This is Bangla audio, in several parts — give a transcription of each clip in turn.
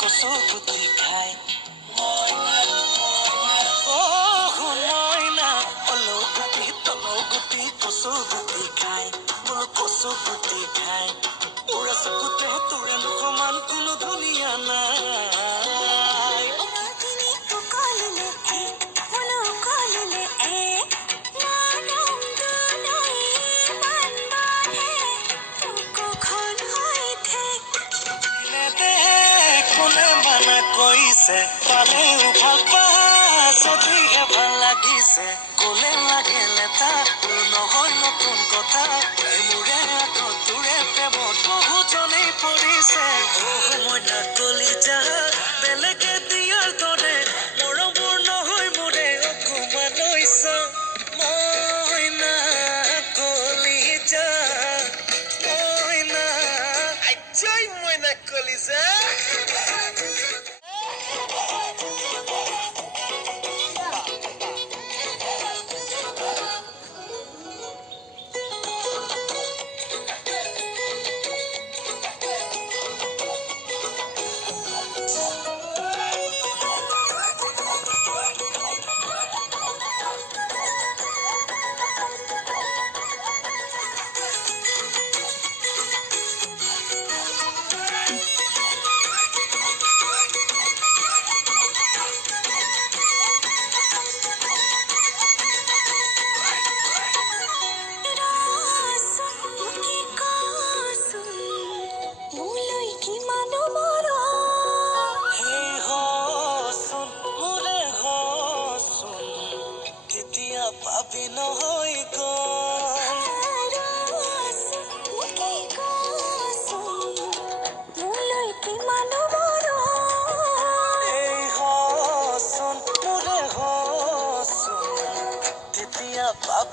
কচু ও মইনা অলৌ গুটি তলৌ গুটি কচু গুটি খায় বোলো কচু গুটি খায় তোৰে চকুতে তোৰে সমান কোনো ধুনীয়া নাই। লাগিছে পালে উঠাবা যদিহে ভাল লাগিছে। কলে লাগে লেটা তোৰ নহয় নতুন কথা। মোৰে আকৌ তোৰে প্ৰেমত বহুজনেই পৰিছে। বহু নাকলি যা। বেলেগে দিয়াৰ দৰে মৰমৰ নহয় মোৰে অকমান ঐশ। মই নাকলি যা। মই না আই মই নাকলি যা।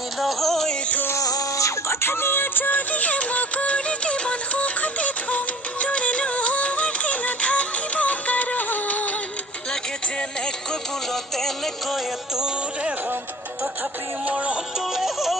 পাবি নহয় গম কথা নিয়ে যদিহে মই কৰি জীৱন সুখতে থম তোৰে নোহোৱাৰ কি নাথাকিব কাৰণ লাগে যেনেকৈ বোলো তেনেকৈ তোৰে হম তথাপি মৰম তোৰে হলে